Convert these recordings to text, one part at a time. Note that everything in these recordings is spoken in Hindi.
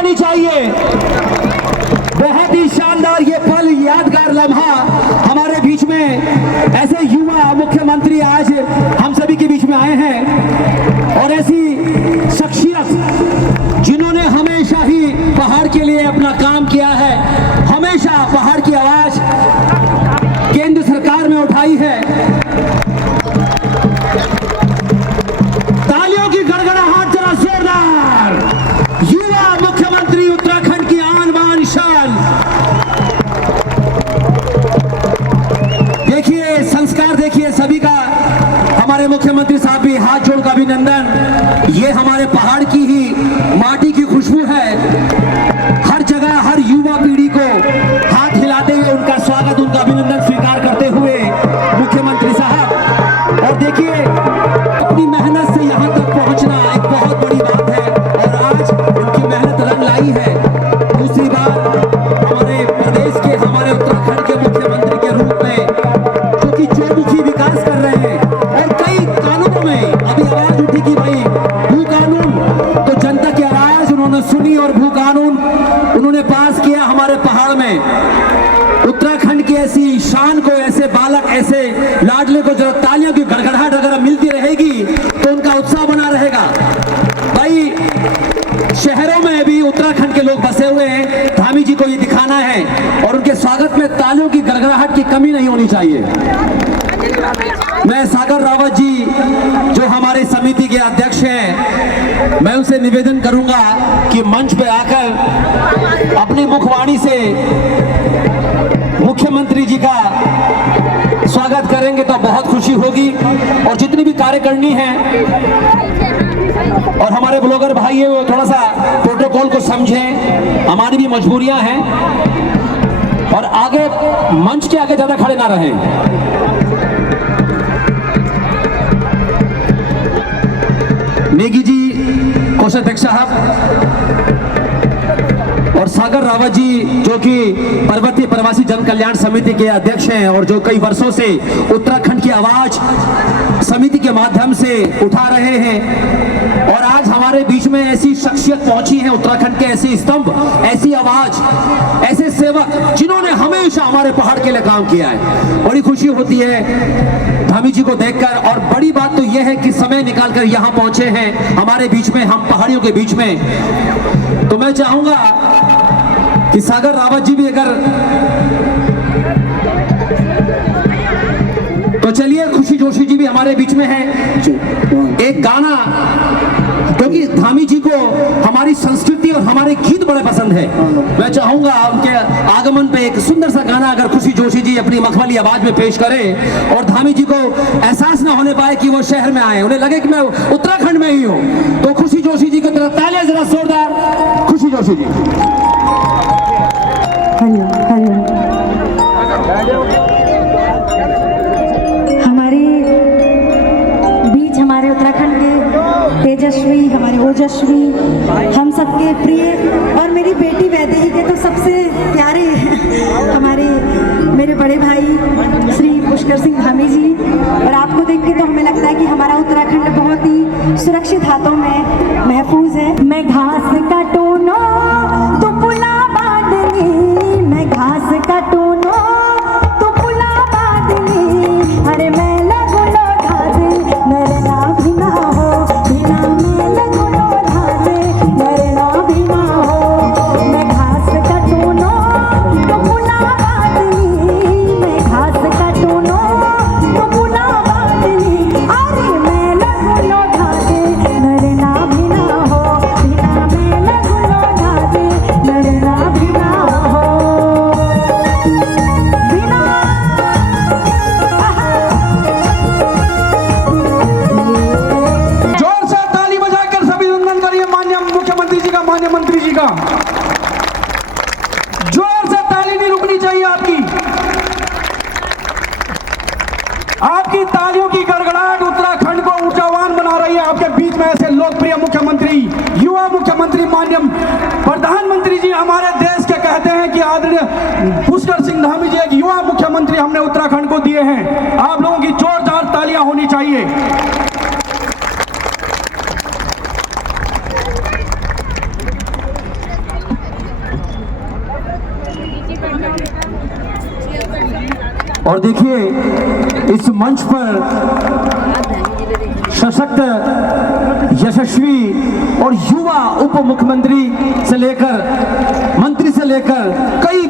जानी चाहिए। बहुत ही शानदार ये पल, यादगार लम्हा हमारे बीच में ऐसे युवा मुख्यमंत्री आज हम सभी के बीच में आए हैं और ऐसी शख्सियत जिन्होंने हमेशा ही पहाड़ के लिए अपना काम किया है, हमेशा पहाड़ की आवाज केंद्र सरकार में उठाई है। तालियों की गड़गड़ाहट जरा जोरदार। युवा मुख्यमंत्री उत्तराखंड की आन बान शान। देखिए संस्कार, देखिए सभी का। हमारे मुख्यमंत्री साहब भी हाथ जोड़ का अभिनंदन। ये हमारे पहाड़ की ही माटी की खुशबू है। हर जगह हर युवा पीढ़ी को हाथ हिलाते हुए उनका स्वागत, उनका अभिनंदन स्वीकार करते हुए मुख्यमंत्री साहब। और देखिए अपनी मेहनत से यहाँ तक पहुँचना एक बहुत बड़ी बात है और आज उनकी मेहनत रंग लाई है। दूसरी बार हमारे प्रदेश के, हमारे उत्तराखंड के मुख्यमंत्री के रूप में जो कि चौमुखी विकास कर रहे हैं और कई कानूनों में अभी आवाज उठी कि भाई भू कानून, तो जनता की आवाज उन्होंने सुनी और भू कानून उन्होंने पास किया हमारे पहाड़ में। उत्तराखंड की ऐसी शान को, ऐसे बालक, ऐसे लाडले को जब तालियों की गड़गड़ाहट अगर मिलती रहेगी तो उनका उत्साह बना रहेगा। भाई शहरों में भी उत्तराखंड के लोग बसे हुए हैं, धामी जी को ये दिखाना है और उनके स्वागत में तालियों की गड़गड़ाहट की कमी नहीं होनी चाहिए। मैं सागर रावत जी जो हमारे समिति के अध्यक्ष हैं, मैं उनसे निवेदन करूंगा कि मंच पे आकर अपनी मुखवाणी से मुख्यमंत्री जी का स्वागत करेंगे तो बहुत खुशी होगी। और जितनी भी कार्यकारिणी है और हमारे ब्लॉगर भाई है वो थोड़ा सा प्रोटोकॉल को समझें, हमारी भी मजबूरियां हैं और आगे मंच के आगे ज्यादा खड़े ना रहें। नेगी जी, कोषाध्यक्ष साहब और सागर रावत जी जो कि पर्वतीय प्रवासी जन कल्याण समिति के अध्यक्ष हैं और जो कई वर्षों से उत्तराखंड की आवाज समिति के माध्यम से उठा रहे हैं और आज हमारे बीच में ऐसी शख्सियत पहुंची है उत्तराखंड के, ऐसी स्तंभ, ऐसी आवाज, ऐसे सेवक जिन्होंने हमेशा हमारे पहाड़ के लिए काम किया है। बड़ी खुशी होती है धामी जी को देखकर और बड़ी बात तो यह है कि समय निकालकर यहाँ पहुंचे हैं हमारे बीच में, हम पहाड़ियों के बीच में। तो मैं चाहूंगा कि सागर रावत जी भी अगर, तो चलिए खुशी जोशी जी भी हमारे बीच में है। एक गाना, क्योंकि धामी जी को हमारी संस्कृति और हमारे गीत बड़े पसंद है, मैं चाहूंगा उनके आगमन पे एक सुंदर सा गाना अगर खुशी जोशी जी अपनी मखमली आवाज में पेश करें और धामी जी को एहसास ना होने पाए कि वो शहर में आए, उन्हें लगे कि मैं उत्तराखंड में ही हूँ। तो खुशी जोशी जी की तरफ तालियां जरा जोरदार। खुशी जोशी जी। हमारे बीच हमारे उत्तराखंड के तेजस्वी, हमारे ओजस्वी, हम सबके प्रिय और मेरी बेटी वैदेही के तो सबसे प्यारे हमारे मेरे बड़े भाई श्री पुष्कर सिंह धामी जी। और आपको देख के तो हमें लगता है कि हमारा उत्तराखंड बहुत ही सुरक्षित हाथों में महफूज है। मैं घास काटूं नो तो पुला बांधनी, मैं घास काटूं नो तो पुला बांधनी, अरे मैं लगो लो घासे मेरे ना भी ना हो, बिना मैं लगो लो घासे मेरे ना भी ना हो। मैं घास काटूं नो तो पुला बांधनी, मैं घास काटूं नो तो पुला बांधनी, अरे मैं लगो लो घासे मेरे ना भी ना हो, बिना मैं लगो लो घासे मेरे ना भी ना हो। बिना जोर से ताली बजाकर सभी अभिनंदन करिए माननीय मुख्यमंत्री जी का, माननीय मंत्री जी का। जोर से ताली नहीं रुकनी चाहिए आपकी। आपकी तालियों की गड़गड़ाहट उत्तराखंड को ऊंचावान बना रही है। आपके बीच में ऐसे लोकप्रिय मुख्यमंत्री, युवा मुख्यमंत्री, माननीय प्रधानमंत्री जी हमारे देश के कहते हैं कि आदरणीय पुष्कर सिंह धामी जी एक युवा मुख्यमंत्री हमने उत्तराखंड को दिए हैं। आप लोगों की जोरदार तालियां होनी चाहिए। और देखिए इस मंच पर सशक्त, यशस्वी और युवा उप मुख्यमंत्री से लेकर मंत्री से लेकर कई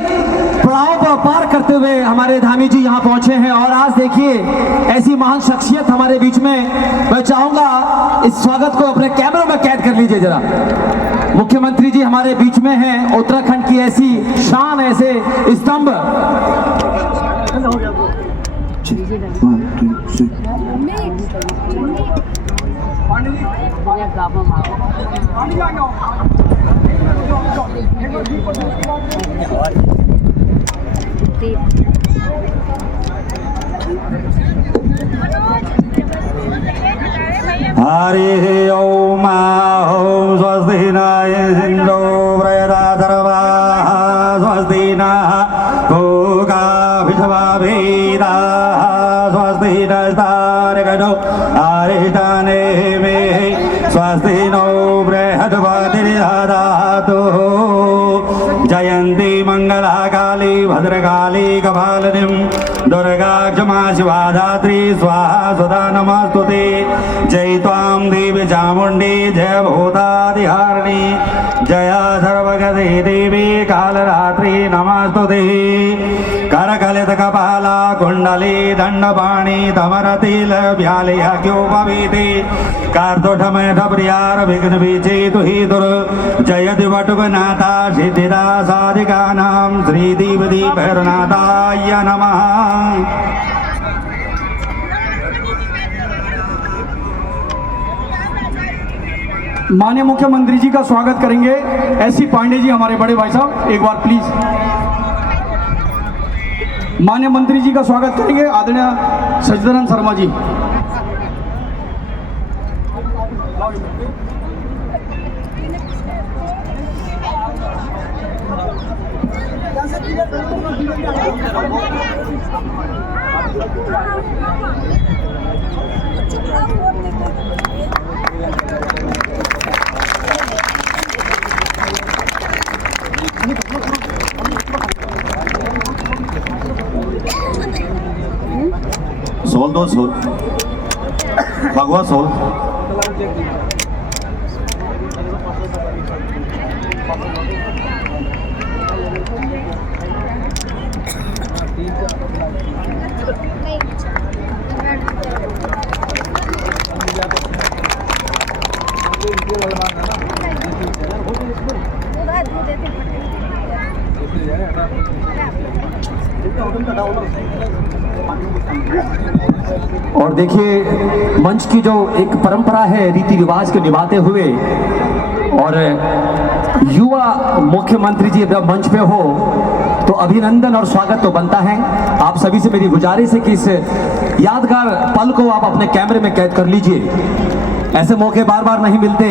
पड़ाव पर पार करते हुए हमारे धामी जी यहाँ पहुंचे हैं। और आज देखिए ऐसी महान शख्सियत हमारे बीच में, मैं चाहूंगा इस स्वागत को अपने कैमरों में कैद कर लीजिए जरा। मुख्यमंत्री जी हमारे बीच में हैं, उत्तराखंड की ऐसी शान, ऐसे स्तंभ। हरि ओम ओम स्वस्ति न इंद्रो वृषभाः स्वस्ति नः पूषा विश्ववेदाः स्वस्ति नस्तार्क्ष्यो अरिष्टनेमिः स्वस्ति नो बृहस्पतिर्दधातु। जयन्ती मंगला काली भद्रकाली कपालिनीं दुर्गा क्षमा शिवा धात्री स्वाहा सदा नमस्तुते। जय त्वां देवी चामुण्डी जय भूतादिहारिणी जय सर्वगते देवी कालरात्रि नमस्तुते। करकलित कपाला कुण्डली दण्डपाणि तमरतिल व्यालयज्ञोपवीति कार्तोषमेध प्रियार विघ्न विचेतु हि दुर जयति वटुकनाथा सिद्धिदा साधिकानां श्रीदेवी भैरवनाथाय नमः। माननीय मुख्यमंत्री जी का स्वागत करेंगे एससी पांडे जी, हमारे बड़े भाई साहब, एक बार प्लीज। माननीय मंत्री जी का स्वागत करेंगे आदरणीय सचिदानंद शर्मा जी। सोल दो सोल भगवा सोल। और देखिए मंच की जो एक परंपरा है रीति रिवाज के निभाते हुए, और युवा मुख्यमंत्री जी जब मंच पे हो तो अभिनंदन और स्वागत तो बनता है। आप सभी से मेरी गुजारिश है कि इस यादगार पल को आप अपने कैमरे में कैद कर लीजिए। ऐसे मौके बार बार नहीं मिलते,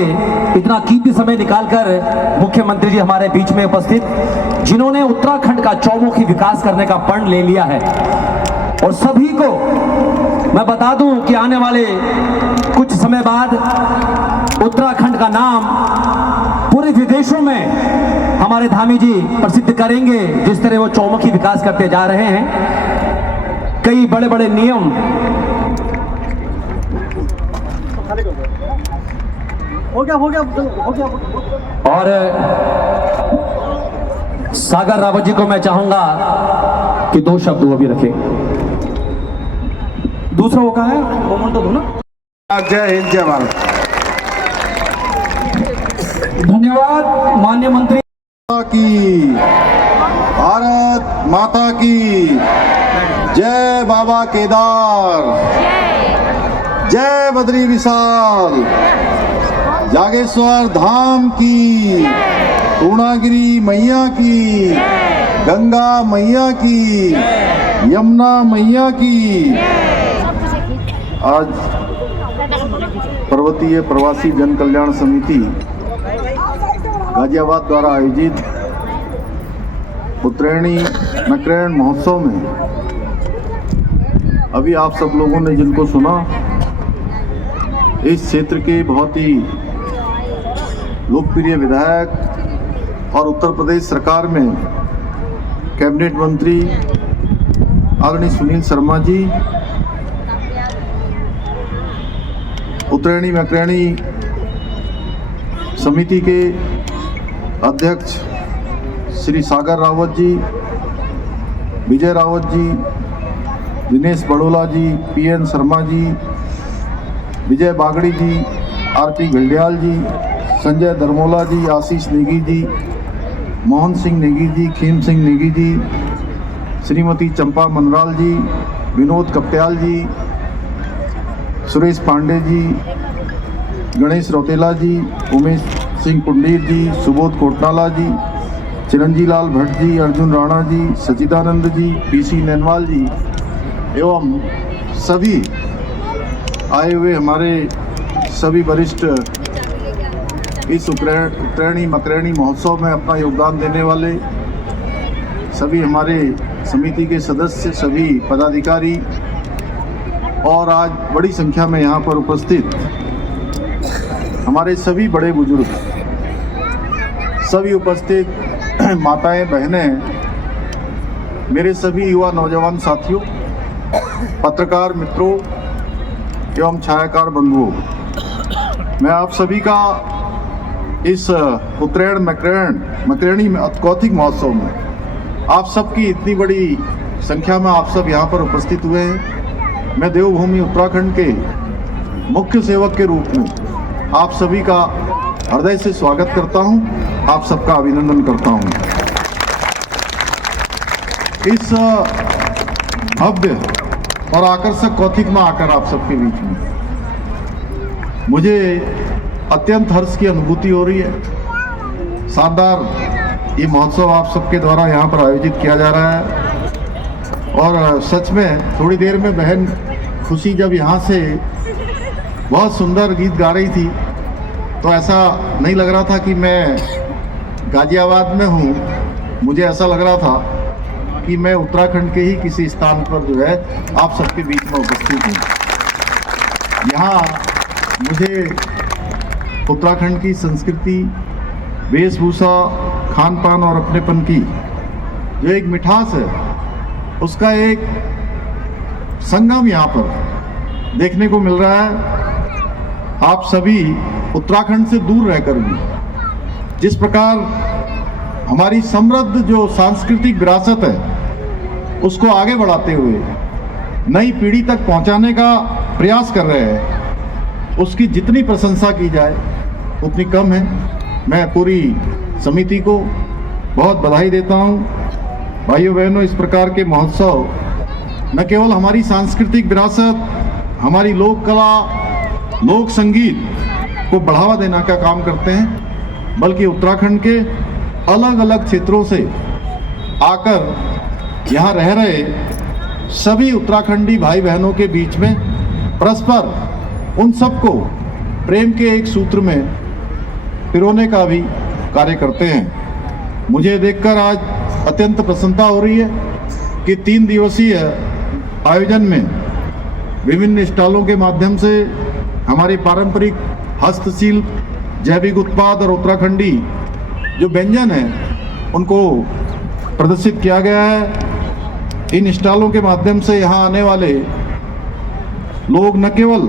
इतना कीमती समय निकालकर मुख्यमंत्री जी हमारे बीच में उपस्थित, जिन्होंने उत्तराखंड का चौमुखी विकास करने का प्रण ले लिया है। और सभी को मैं बता दूं कि आने वाले कुछ समय बाद उत्तराखंड का नाम पूरे विदेशों में हमारे धामी जी प्रसिद्ध करेंगे। जिस तरह वो चौमुखी विकास करते जा रहे हैं, कई बड़े बड़े नियम हो गया। और सागर रावत जी को मैं चाहूंगा कि दो शब्द वो भी रखें। दूसरा वो कहा है मोमेंट तो दो ना। जय हिंद जय भारत। धन्यवाद माननीय मंत्री की, भारत माता की जय। बाबा केदार, जय बद्री विशाल, जागेश्वर धाम की, पूर्णागिरी मैया की, गंगा मैया की, यमुना मैया की। आज पर्वतीय प्रवासी जन कल्याण समिति गाजियाबाद द्वारा आयोजित उत्तरायणी नक्रेण महोत्सव में अभी आप सब लोगों ने जिनको सुना, इस क्षेत्र के बहुत ही लोकप्रिय विधायक और उत्तर प्रदेश सरकार में कैबिनेट मंत्री आदरणीय सुनील शर्मा जी, उत्तरायणी मैत्रेयणी समिति के अध्यक्ष श्री सागर रावत जी, विजय रावत जी, दिनेश बड़ोला जी, पीएन शर्मा जी, विजय बागड़ी जी, आरपी घिल्डियाल जी, संजय दरमोला जी, आशीष नेगी जी, मोहन सिंह नेगी जी, खीम सिंह नेगी जी, श्रीमती चंपा मनराल जी, विनोद कप्याल जी, सुरेश पांडे जी, गणेश रौतेला जी, उमेश सिंह पुंडीर जी, सुबोध कोटनाला जी, चिरंजी लाल भट्ट जी, अर्जुन राणा जी, सचिदानंद जी, पीसी नैनवाल जी एवं सभी आए हुए हमारे सभी वरिष्ठ इस उत्तरायणी मकरैनी महोत्सव में अपना योगदान देने वाले सभी हमारे समिति के सदस्य, सभी पदाधिकारी और आज बड़ी संख्या में यहाँ पर उपस्थित हमारे सभी बड़े बुजुर्ग, सभी उपस्थित माताएं, बहनें, मेरे सभी युवा नौजवान साथियों, पत्रकार मित्रों एवं छायाकार बंधुओं, मैं आप सभी का इस उत्तरायण मकरैनी कौथिग महोत्सव में आप सबकी इतनी बड़ी संख्या में आप सब यहाँ पर उपस्थित हुए हैं। मैं देवभूमि उत्तराखंड के मुख्य सेवक के रूप में आप सभी का हृदय से स्वागत करता हूँ, आप सबका अभिनंदन करता हूँ। इस भव्य और आकर्षक कौथिग में आकर आप सबके बीच में मुझे अत्यंत हर्ष की अनुभूति हो रही है। शानदार ये महोत्सव आप सबके द्वारा यहाँ पर आयोजित किया जा रहा है और सच में थोड़ी देर में बहन खुशी जब यहाँ से बहुत सुंदर गीत गा रही थी तो ऐसा नहीं लग रहा था कि मैं गाजियाबाद में हूँ, मुझे ऐसा लग रहा था कि मैं उत्तराखंड के ही किसी स्थान पर जो है आप सबके बीच में उपस्थित हूँ। यहाँ मुझे उत्तराखंड की संस्कृति, वेशभूषा, खान पान और अपनेपन की जो एक मिठास है उसका एक संगम यहाँ पर देखने को मिल रहा है। आप सभी उत्तराखंड से दूर रहकर भी जिस प्रकार हमारी समृद्ध जो सांस्कृतिक विरासत है उसको आगे बढ़ाते हुए नई पीढ़ी तक पहुंचाने का प्रयास कर रहे हैं, उसकी जितनी प्रशंसा की जाए उतनी कम है। मैं पूरी समिति को बहुत बधाई देता हूं। भाइयों बहनों, इस प्रकार के महोत्सव न केवल हमारी सांस्कृतिक विरासत, हमारी लोक कला, लोक संगीत को बढ़ावा देने का काम करते हैं, बल्कि उत्तराखंड के अलग अलग क्षेत्रों से आकर यहाँ रह रहे सभी उत्तराखंडी भाई बहनों के बीच में परस्पर उन सबको प्रेम के एक सूत्र में पिरोने का भी कार्य करते हैं। मुझे देखकर आज अत्यंत प्रसन्नता हो रही है कि 3 दिवसीय आयोजन में विभिन्न स्टॉलों के माध्यम से हमारे पारंपरिक हस्तशिल्प, जैविक उत्पाद और उत्तराखंडी जो व्यंजन हैं उनको प्रदर्शित किया गया है। इन स्टॉलों के माध्यम से यहाँ आने वाले लोग न केवल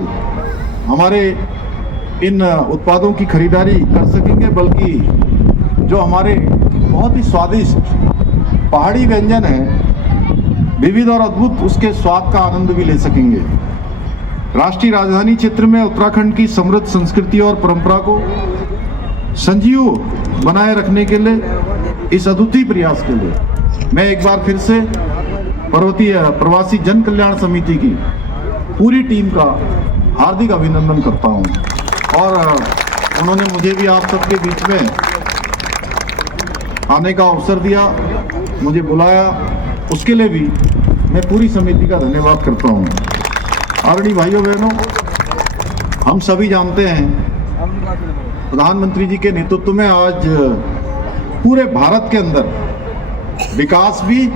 हमारे इन उत्पादों की खरीदारी कर सकेंगे, बल्कि जो हमारे बहुत ही स्वादिष्ट पहाड़ी व्यंजन हैं, विविध और अद्भुत उसके स्वाद का आनंद भी ले सकेंगे। राष्ट्रीय राजधानी क्षेत्र में उत्तराखंड की समृद्ध संस्कृति और परंपरा को संजीव बनाए रखने के लिए, इस अद्वितीय प्रयास के लिए मैं एक बार फिर से पर्वतीय प्रवासी जन कल्याण समिति की पूरी टीम का हार्दिक अभिनंदन करता हूं और उन्होंने मुझे भी आप सबके बीच में आने का अवसर दिया, मुझे बुलाया, उसके लिए भी मैं पूरी समिति का धन्यवाद करता हूं। आदरणीय भाइयों बहनों, हम सभी जानते हैं प्रधानमंत्री जी के नेतृत्व में आज पूरे भारत के अंदर विकास भी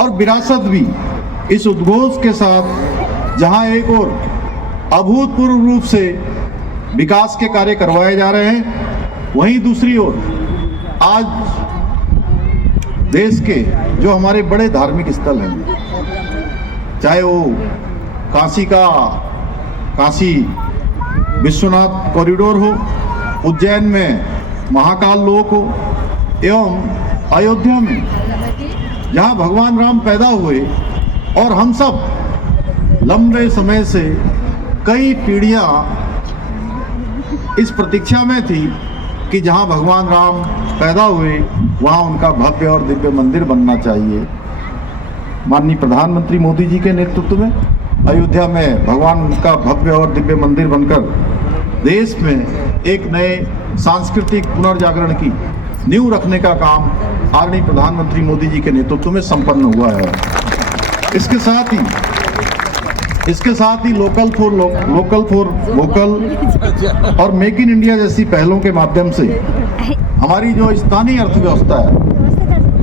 और विरासत भी इस उद्घोष के साथ, जहां एक और अभूतपूर्व रूप से विकास के कार्य करवाए जा रहे हैं, वहीं दूसरी ओर आज देश के जो हमारे बड़े धार्मिक स्थल हैं चाहे वो काशी विश्वनाथ कॉरिडोर हो, उज्जैन में महाकाल लोक हो, एवं अयोध्या में जहाँ भगवान राम पैदा हुए और हम सब लंबे समय से कई पीढ़ियाँ इस प्रतीक्षा में थी कि जहाँ भगवान राम पैदा हुए वहाँ उनका भव्य और दिव्य मंदिर बनना चाहिए। माननीय प्रधानमंत्री मोदी जी के नेतृत्व में अयोध्या में भगवान का भव्य और दिव्य मंदिर बनकर देश में एक नए सांस्कृतिक पुनर्जागरण की नींव रखने का काम आदरणीय प्रधानमंत्री मोदी जी के नेतृत्व में संपन्न हुआ है। इसके साथ ही लोकल फॉर वोकल और मेक इन इंडिया जैसी पहलों के माध्यम से हमारी जो स्थानीय अर्थव्यवस्था है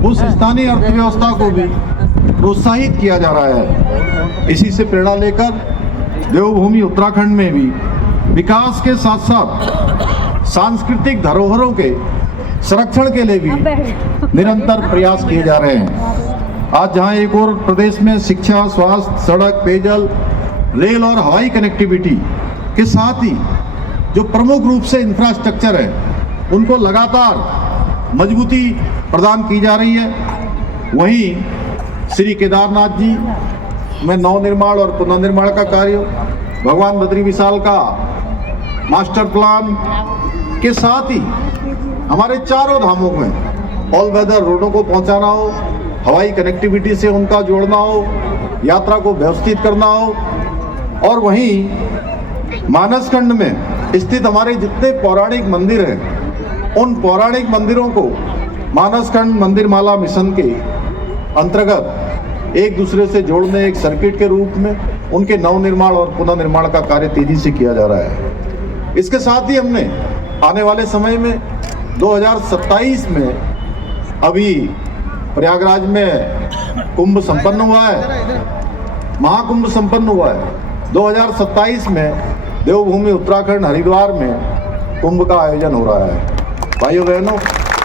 उस स्थानीय अर्थव्यवस्था को भी प्रोत्साहित किया जा रहा है। इसी से प्रेरणा लेकर देवभूमि उत्तराखंड में भी विकास के साथ साथ सांस्कृतिक धरोहरों के संरक्षण के लिए भी निरंतर प्रयास किए जा रहे हैं। आज जहां एक और प्रदेश में शिक्षा, स्वास्थ्य, सड़क, पेयजल, रेल और हवाई कनेक्टिविटी के साथ ही जो प्रमुख रूप से इंफ्रास्ट्रक्चर है उनको लगातार मजबूती प्रदान की जा रही है, वहीं श्री केदारनाथ जी में नवनिर्माण और पुनर्निर्माण का कार्य, भगवान बद्री विशाल का मास्टर प्लान के साथ ही हमारे चारों धामों में ऑल वेदर रोडों को पहुंचाना हो, हवाई कनेक्टिविटी से उनका जोड़ना हो, यात्रा को व्यवस्थित करना हो, और वहीं मानसखंड में स्थित हमारे जितने पौराणिक मंदिर हैं उन पौराणिक मंदिरों को मानसखंड मंदिर माला मिशन के अंतर्गत एक दूसरे से जोड़ने एक सर्किट के रूप में उनके नवनिर्माण और पुनर्निर्माण का कार्य तेजी से किया जा रहा है। इसके साथ ही हमने आने वाले समय में 2027 में अभी प्रयागराज में कुंभ संपन्न हुआ है, महाकुंभ संपन्न हुआ है। 2027 में देवभूमि उत्तराखंड हरिद्वार में कुंभ का आयोजन हो रहा है। भाइयों बहनों,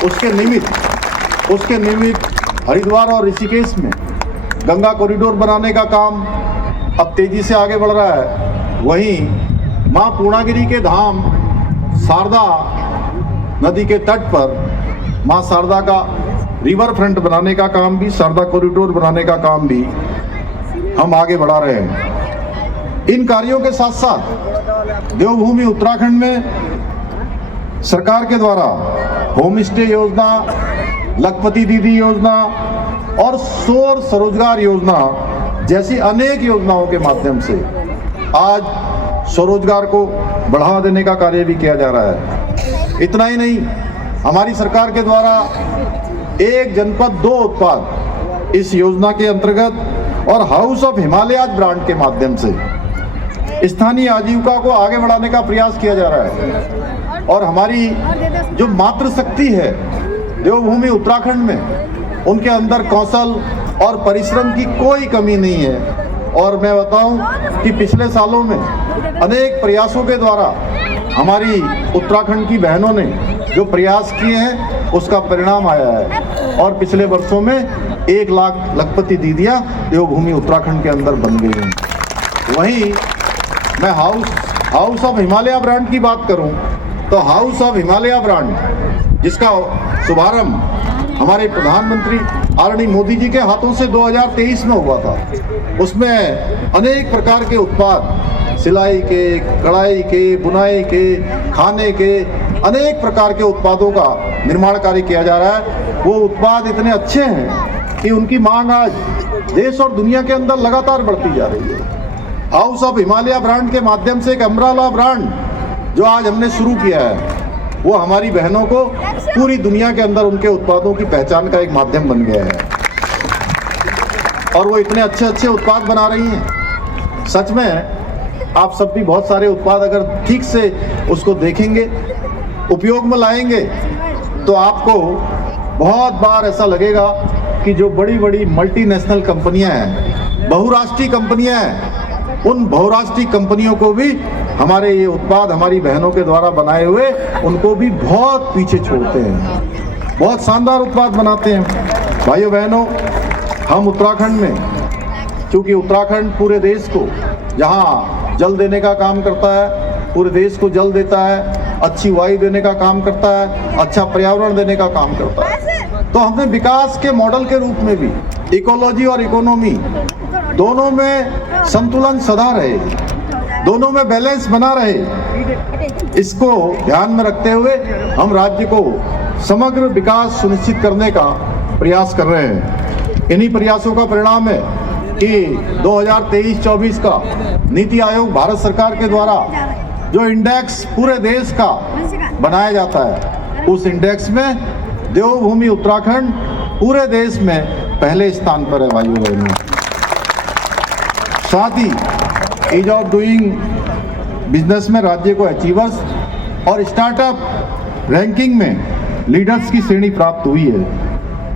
उसके निमित्त हरिद्वार और ऋषिकेश में गंगा कॉरिडोर बनाने का काम अब तेजी से आगे बढ़ रहा है। वहीं मां पूर्णागिरी के धाम शारदा नदी के तट पर मां शारदा का रिवर फ्रंट बनाने का काम भी, शारदा कॉरिडोर बनाने का काम भी हम आगे बढ़ा रहे हैं। इन कार्यों के साथ साथ देवभूमि उत्तराखंड में सरकार के द्वारा होम स्टे योजना, लखपति दीदी योजना और सौर स्वरोजगार योजना जैसी अनेक योजनाओं के माध्यम से आज स्वरोजगार को बढ़ावा देने का कार्य भी किया जा रहा है। इतना ही नहीं, हमारी सरकार के द्वारा एक जनपद दो उत्पाद इस योजना के अंतर्गत और हाउस ऑफ हिमालयाज ब्रांड के माध्यम से स्थानीय आजीविका को आगे बढ़ाने का प्रयास किया जा रहा है। और हमारी जो मातृशक्ति है देवभूमि उत्तराखंड में, उनके अंदर कौशल और परिश्रम की कोई कमी नहीं है। और मैं बताऊं कि पिछले सालों में अनेक प्रयासों के द्वारा हमारी उत्तराखंड की बहनों ने जो प्रयास किए हैं उसका परिणाम आया है। और पिछले वर्षों में 1 लाख लखपति दीदियां देवभूमि उत्तराखंड के अंदर बन गई हैं। वहीं मैं हाउस ऑफ हिमालय ब्रांड की बात करूं तो हाउस ऑफ हिमालय ब्रांड जिसका शुभारंभ हमारे प्रधानमंत्री आदरणीय मोदी जी के हाथों से 2023 में हुआ था, उसमें अनेक प्रकार के उत्पाद, सिलाई के, कढ़ाई के, बुनाई के, खाने के अनेक प्रकार के उत्पादों का निर्माण कार्य किया जा रहा है। वो उत्पाद इतने अच्छे हैं कि उनकी मांग आज देश और दुनिया के अंदर लगातार बढ़ती जा रही है। हाउस ऑफ हिमालय ब्रांड के माध्यम से एक अम्ब्रेला ब्रांड जो आज हमने शुरू किया है, वो हमारी बहनों को पूरी दुनिया के अंदर उनके उत्पादों की पहचान का एक माध्यम बन गया है। और वो इतने अच्छे अच्छे उत्पाद बना रही हैं। सच में आप सब भी बहुत सारे उत्पाद अगर ठीक से उसको देखेंगे, उपयोग में लाएंगे, तो आपको बहुत बार ऐसा लगेगा कि जो बड़ी बड़ी मल्टीनेशनल कंपनियां हैं, बहुराष्ट्रीय कंपनियां हैं, उन बहुराष्ट्रीय कंपनियों को भी हमारे ये उत्पाद हमारी बहनों के द्वारा बनाए हुए उनको भी बहुत पीछे छोड़ते हैं। बहुत शानदार उत्पाद बनाते हैं। भाइयों बहनों, हम उत्तराखंड में क्योंकि उत्तराखंड पूरे देश को जहाँ जल देने का काम करता है, पूरे देश को जल देता है, अच्छी वायु देने का काम करता है, अच्छा पर्यावरण देने का काम करता है, तो हमने विकास के मॉडल के रूप में भी इकोलॉजी और इकोनॉमी दोनों में संतुलन सदा रहे, दोनों में बैलेंस बना रहे, इसको ध्यान में रखते हुए हम राज्य को समग्र विकास सुनिश्चित करने का प्रयास कर रहे हैं। इन्हीं प्रयासों का परिणाम है कि 2023-24 का नीति आयोग भारत सरकार के द्वारा जो इंडेक्स पूरे देश का बनाया जाता है, उस इंडेक्स में देवभूमि उत्तराखंड पूरे देश में पहले स्थान पर है भाइयों बहनों। साथ ही ईज ऑफ डूइंग बिजनेस में राज्य को अचीवर्स और स्टार्टअप रैंकिंग में लीडर्स की श्रेणी प्राप्त हुई है।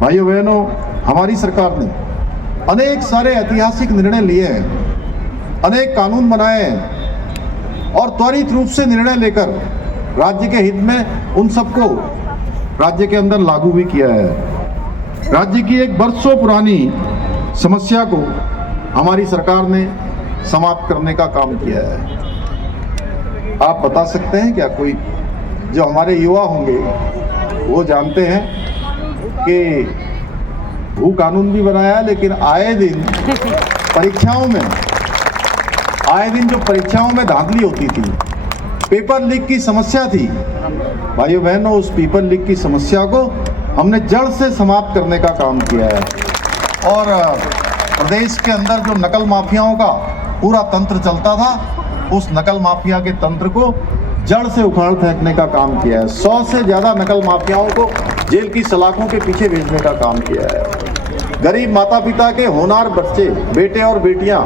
भाइयों बहनों, हमारी सरकार ने अनेक सारे ऐतिहासिक निर्णय लिए हैं, अनेक कानून बनाए हैं और त्वरित रूप से निर्णय लेकर राज्य के हित में उन सबको राज्य के अंदर लागू भी किया है। राज्य की एक बरसों पुरानी समस्या को हमारी सरकार ने समाप्त करने का काम किया है। आप बता सकते हैं क्या, कोई जो हमारे युवा होंगे वो जानते हैं कि भू कानून भी बनाया है, लेकिन आए दिन जो परीक्षाओं में धांधली होती थी, पेपर लीक की समस्या थी। भाइयों बहनों, उस पेपर लीक की समस्या को हमने जड़ से समाप्त करने का काम किया है और प्रदेश के अंदर जो नकल माफियाओं का पूरा तंत्र चलता था, उस नकल माफिया के तंत्र को जड़ से उखाड़ फेंकने का काम किया है। 100 से ज़्यादा नकल माफियाओं को जेल की सलाखों के पीछे भेजने का काम किया है। गरीब माता पिता के होनहार बच्चे, बेटे और बेटियां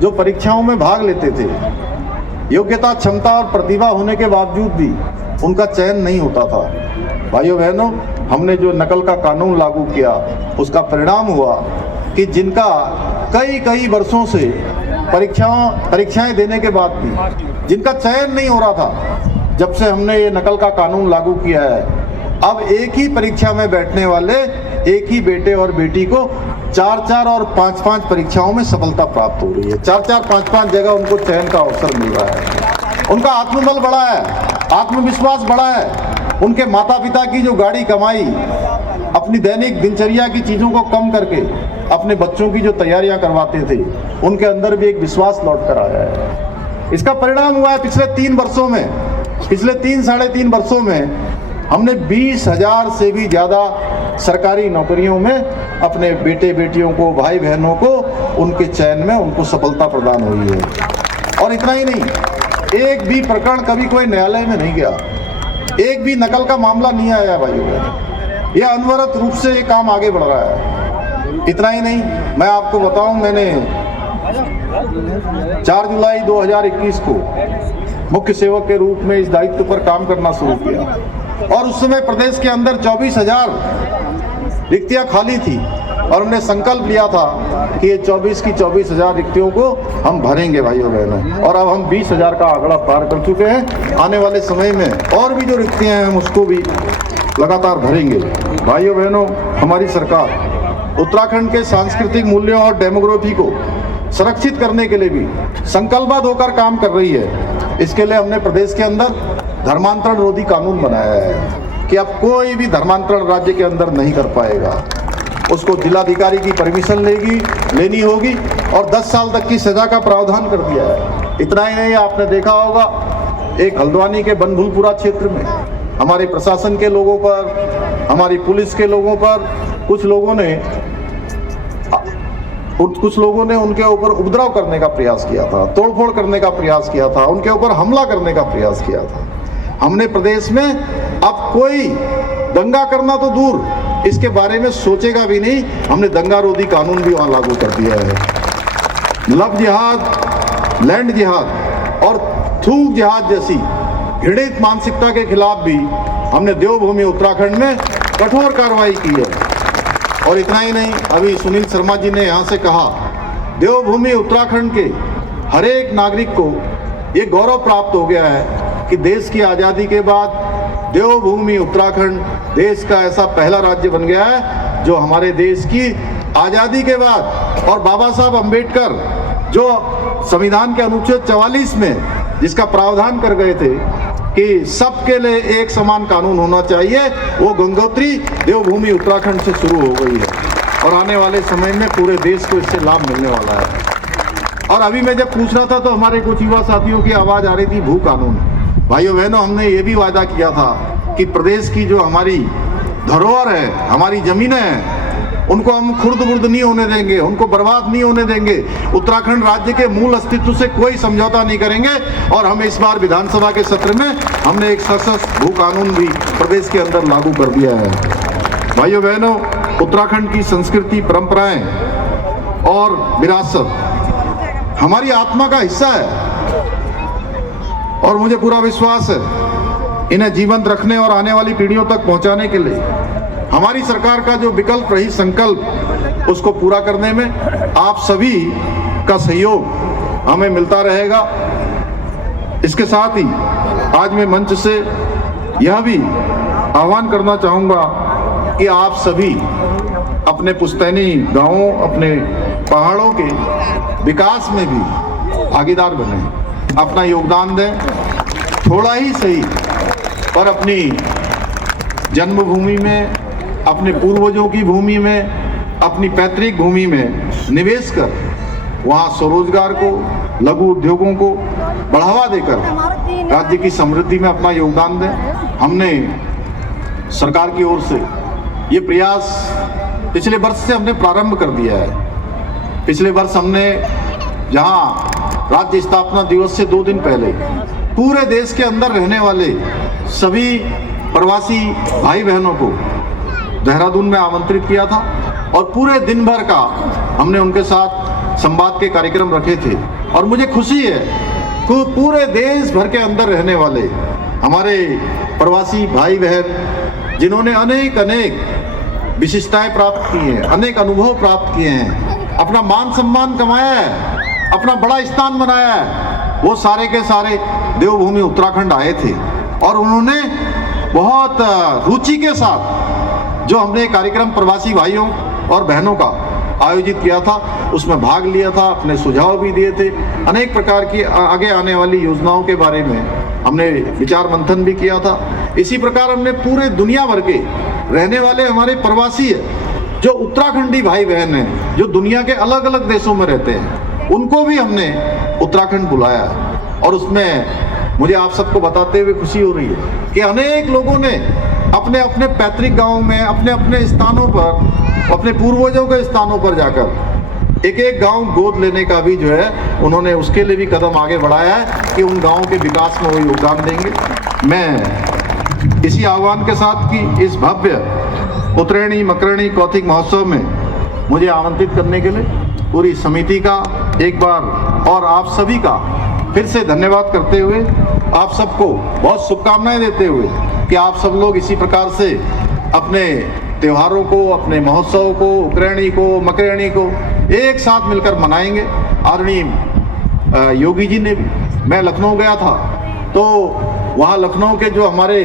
जो परीक्षाओं में भाग लेते थे, योग्यता, क्षमता और प्रतिभा होने के बावजूद भी उनका चयन नहीं होता था। भाइयों बहनों, हमने जो नकल का कानून लागू किया, उसका परिणाम हुआ कि जिनका कई वर्षों से परीक्षाएं देने के बाद भी जिनका चयन नहीं हो रहा था, जब से हमने ये नकल का कानून लागू किया है, अब एक ही परीक्षा में बैठने वाले एक ही बेटे और बेटी को 4 और 5 परीक्षाओं में सफलता प्राप्त हो रही है। 4 5 जगह उनको चयन का अवसर मिल रहा है। उनका आत्मबल बढ़ा है, आत्मविश्वास बढ़ा है। उनके माता पिता की जो गाड़ी कमाई, अपनी दैनिक दिनचर्या की चीज़ों को कम करके अपने बच्चों की जो तैयारियां करवाते थे, उनके अंदर भी एक विश्वास लौट कर आया है। इसका परिणाम हुआ है पिछले 3 साढ़े 3 वर्षों में हमने 20,000 से भी ज़्यादा सरकारी नौकरियों में अपने बेटे बेटियों को, भाई बहनों को, उनके चयन में उनको सफलता प्रदान हुई है। और इतना ही नहीं, एक भी प्रकरण कभी कोई न्यायालय में नहीं गया, एक भी नकल का मामला नहीं आया भाइयों बहनों। यह अनवरत रूप से ये काम आगे बढ़ रहा है। इतना ही नहीं, मैं आपको बताऊं, मैंने 4 जुलाई 2021 को मुख्य सेवक के रूप में इस दायित्व पर काम करना शुरू किया और उस समय प्रदेश के अंदर 24,000 रिक्तियां खाली थी और हमने संकल्प लिया था कि ये 24,000 रिक्तियों को हम भरेंगे भाइयों बहनों। और अब हम 20,000 का आंकड़ा पार कर चुके हैं। आने वाले समय में और भी जो रिक्तियां हैं हम उसको भी लगातार भरेंगे। भाइयों बहनों, हमारी सरकार उत्तराखंड के सांस्कृतिक मूल्यों और डेमोग्राफी को संरक्षित करने के लिए भी संकल्पबद्ध होकर काम कर रही है। इसके लिए हमने प्रदेश के अंदर धर्मांतरण रोधी कानून बनाया है कि अब कोई भी धर्मांतरण राज्य के अंदर नहीं कर पाएगा। उसको जिलाधिकारी की परमिशन लेनी होगी और 10 साल तक की सजा का प्रावधान कर दिया है। इतना ही नहीं, आपने देखा होगा एक हल्द्वानी के बनभूलपुरा क्षेत्र में हमारे प्रशासन के लोगों पर, हमारी पुलिस के लोगों पर कुछ लोगों ने उनके ऊपर उपद्रव करने का प्रयास किया था, तोड़फोड़ करने का प्रयास किया था, उनके ऊपर हमला करने का प्रयास किया था। हमने प्रदेश में अब कोई दंगा करना तो दूर, इसके बारे में सोचेगा भी नहीं, हमने दंगा रोधी कानून भी वहां लागू कर दिया है। लव जिहाद, लैंड जिहाद और थूक जिहाद जैसी घृणित मानसिकता के खिलाफ भी हमने देवभूमि उत्तराखंड में कठोर कार्रवाई की है। और इतना ही नहीं, अभी सुनील शर्मा जी ने यहाँ से कहा, देवभूमि उत्तराखंड के हर एक नागरिक को ये गौरव प्राप्त हो गया है कि देश की आज़ादी के बाद देवभूमि उत्तराखंड देश का ऐसा पहला राज्य बन गया है जो हमारे देश की आज़ादी के बाद और बाबा साहब अंबेडकर जो संविधान के अनुच्छेद 44 में जिसका प्रावधान कर गए थे कि सबके लिए एक समान कानून होना चाहिए, वो गंगोत्री देवभूमि उत्तराखंड से शुरू हो गई है और आने वाले समय में पूरे देश को इससे लाभ मिलने वाला है। और अभी मैं जब पूछ रहा था तो हमारे कुछ युवा साथियों की आवाज़ आ रही थी भू कानून। भाइयों बहनों, हमने ये भी वादा किया था कि प्रदेश की जो हमारी धरोहर है, हमारी ज़मीनें हैं, उनको हम खुर्द-बुर्द नहीं होने देंगे, उनको बर्बाद नहीं होने देंगे। उत्तराखंड राज्य के मूल अस्तित्व से कोई समझौता नहीं करेंगे। और हम इस बार विधानसभा के सत्र में हमने एक सशक्त भू कानून भी प्रदेश के अंदर लागू कर दिया है। भाइयों बहनों, उत्तराखंड की संस्कृति, परंपराएं और विरासत हमारी आत्मा का हिस्सा है और मुझे पूरा विश्वास है इन्हें जीवंत रखने और आने वाली पीढ़ियों तक पहुंचाने के लिए हमारी सरकार का जो विकल्प रही संकल्प, उसको पूरा करने में आप सभी का सहयोग हमें मिलता रहेगा। इसके साथ ही आज मैं मंच से यह भी आह्वान करना चाहूँगा कि आप सभी अपने पुश्तैनी गांवों, अपने पहाड़ों के विकास में भी भागीदार बने, अपना योगदान दें, थोड़ा ही सही पर अपनी जन्मभूमि में, अपने पूर्वजों की भूमि में, अपनी पैतृक भूमि में निवेश कर वहाँ स्वरोजगार को, लघु उद्योगों को बढ़ावा देकर राज्य की समृद्धि में अपना योगदान दें। हमने सरकार की ओर से ये प्रयास पिछले वर्ष से हमने प्रारंभ कर दिया है। पिछले वर्ष हमने जहाँ राज्य स्थापना दिवस से 2 दिन पहले पूरे देश के अंदर रहने वाले सभी प्रवासी भाई बहनों को देहरादून में आमंत्रित किया था और पूरे दिन भर का हमने उनके साथ संवाद के कार्यक्रम रखे थे। और मुझे खुशी है कि पूरे देश भर के अंदर रहने वाले हमारे प्रवासी भाई बहन जिन्होंने अनेक विशिष्टताएं प्राप्त की हैं, अनेक अनुभव प्राप्त किए हैं, अपना मान सम्मान कमाया है, अपना बड़ा स्थान बनाया है, वो सारे के सारे देवभूमि उत्तराखंड आए थे और उन्होंने बहुत रुचि के साथ जो हमने कार्यक्रम प्रवासी भाइयों और बहनों का आयोजित किया था उसमें भाग लिया था, अपने सुझाव भी दिए थे। अनेक प्रकार की आगे आने वाली योजनाओं के बारे में हमने विचार मंथन भी किया था। इसी प्रकार हमने पूरे दुनिया भर के रहने वाले हमारे प्रवासी है जो उत्तराखंडी भाई बहन हैं, जो दुनिया के अलग अलग देशों में रहते हैं, उनको भी हमने उत्तराखंड बुलाया है। और उसमें मुझे आप सबको बताते हुए खुशी हो रही है कि अनेक लोगों ने अपने अपने पैतृक गाँव में, अपने अपने स्थानों पर, अपने पूर्वजों के स्थानों पर जाकर एक गांव गोद लेने का भी जो है उन्होंने उसके लिए भी कदम आगे बढ़ाया है कि उन गांवों के विकास में वो योगदान देंगे। मैं इसी आह्वान के साथ कि इस भव्य उत्तरायणी मकरणी कौथिग महोत्सव में मुझे आमंत्रित करने के लिए पूरी समिति का एक बार और आप सभी का फिर से धन्यवाद करते हुए, आप सबको बहुत शुभकामनाएं देते हुए कि आप सब लोग इसी प्रकार से अपने त्योहारों को, अपने महोत्सव को, उत्तरायणी को, मकरणी को एक साथ मिलकर मनाएंगे। आदरणीय योगी जी ने भी, मैं लखनऊ गया था तो वहाँ लखनऊ के जो हमारे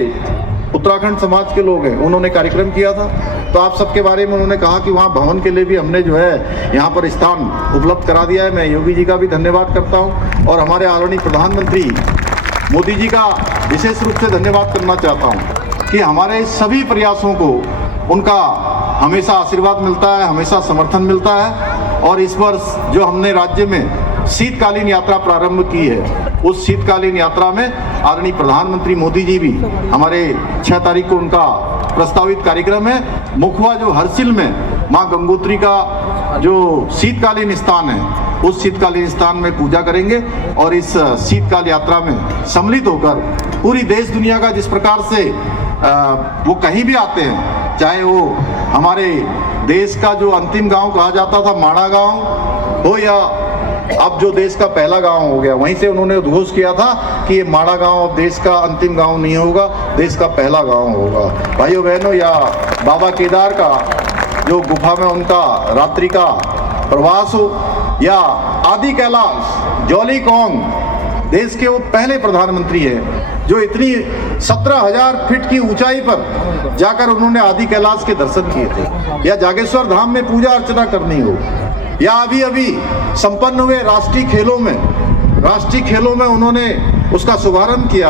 उत्तराखंड समाज के लोग हैं उन्होंने कार्यक्रम किया था, तो आप सबके बारे में उन्होंने कहा कि वहाँ भवन के लिए भी हमने जो है यहाँ पर स्थान उपलब्ध करा दिया है। मैं योगी जी का भी धन्यवाद करता हूँ और हमारे आदरणीय प्रधानमंत्री मोदी जी का विशेष रूप से धन्यवाद करना चाहता हूँ कि हमारे सभी प्रयासों को उनका हमेशा आशीर्वाद मिलता है, हमेशा समर्थन मिलता है। और इस वर्ष जो हमने राज्य में शीतकालीन यात्रा प्रारंभ की है, उस शीतकालीन यात्रा में आदरणीय प्रधानमंत्री मोदी जी भी, हमारे 6 तारीख को उनका प्रस्तावित कार्यक्रम है। मुखवा जो हरसिल में माँ गंगोत्री का जो शीतकालीन स्थान है, उस शीतकालीन स्थान में पूजा करेंगे और इस शीतकाल यात्रा में सम्मिलित होकर पूरी देश दुनिया का जिस प्रकार से वो कहीं भी आते हैं, चाहे वो हमारे देश का जो अंतिम गांव कहा जाता था माड़ा गांव हो या अब जो देश का पहला गांव हो गया, वहीं से उन्होंने उद्घोष किया था कि ये माड़ा गांव अब देश का अंतिम गांव नहीं होगा, देश का पहला गांव होगा। भाइयों बहनों, या बाबा केदार का जो गुफा में उनका रात्रि का प्रवास हो, या आदि कैलाश जॉली कॉन्ग, देश के वो पहले प्रधानमंत्री हैं जो इतनी 17,000 फीट की ऊंचाई पर जाकर उन्होंने आदि कैलाश के दर्शन किए थे, या जागेश्वर धाम में पूजा अर्चना करनी हो, या अभी अभी संपन्न हुए राष्ट्रीय खेलों में उन्होंने उसका शुभारंभ किया।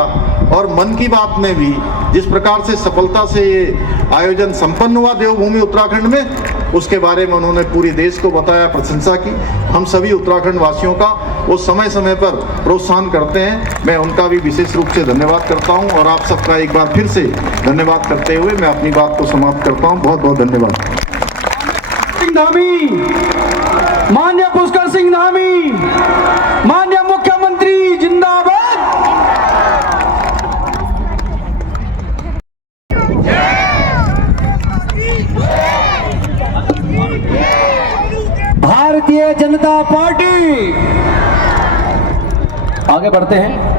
और मन की बात में भी जिस प्रकार से सफलता से ये आयोजन संपन्न हुआ देवभूमि उत्तराखंड में, उसके बारे में उन्होंने पूरे देश को बताया, प्रशंसा की। हम सभी उत्तराखंड वासियों का वो समय समय पर प्रोत्साहन करते हैं, मैं उनका भी विशेष रूप से धन्यवाद करता हूं। और आप सबका एक बार फिर से धन्यवाद करते हुए मैं अपनी बात को समाप्त करता हूं। बहुत बहुत धन्यवाद। सिंह धामी, माननीय पुष्कर सिंह धामी, माननीय मुख्यमंत्री जिंदाबाद। भारतीय जनता पार्टी। आगे बढ़ते हैं।